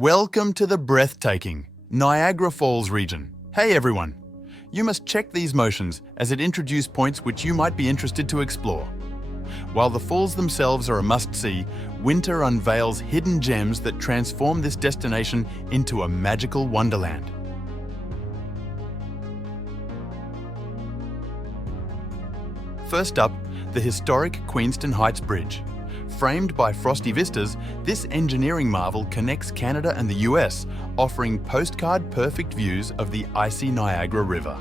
Welcome to the breathtaking Niagara Falls region. Hey everyone! You must check these motions as it introduce points which you might be interested to explore. While the falls themselves are a must-see, winter unveils hidden gems that transform this destination into a magical wonderland. First up, the historic Queenston Heights Bridge. Framed by frosty vistas, this engineering marvel connects Canada and the US, offering postcard-perfect views of the icy Niagara River.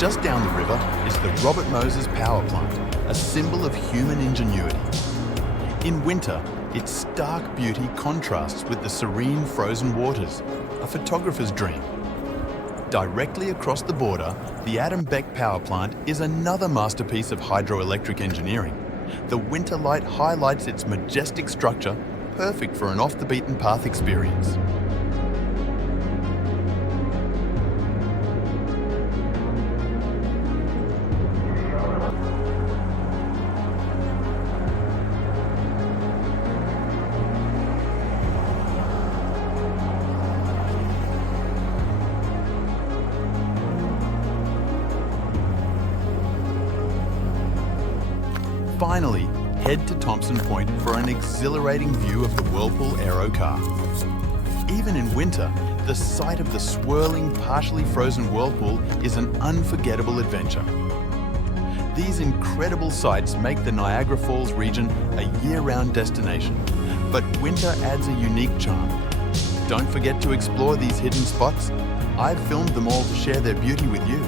Just down the river is the Robert Moses Power Plant, a symbol of human ingenuity. In winter, its stark beauty contrasts with the serene frozen waters, a photographer's dream. Directly across the border, the Adam Beck Power Plant is another masterpiece of hydroelectric engineering. The winter light highlights its majestic structure, perfect for an off-the-beaten-path experience. Finally, head to Thompson Point for an exhilarating view of the Whirlpool Aero car. Even in winter, the sight of the swirling, partially frozen whirlpool is an unforgettable adventure. These incredible sights make the Niagara Falls region a year-round destination, but winter adds a unique charm. Don't forget to explore these hidden spots. I've filmed them all to share their beauty with you.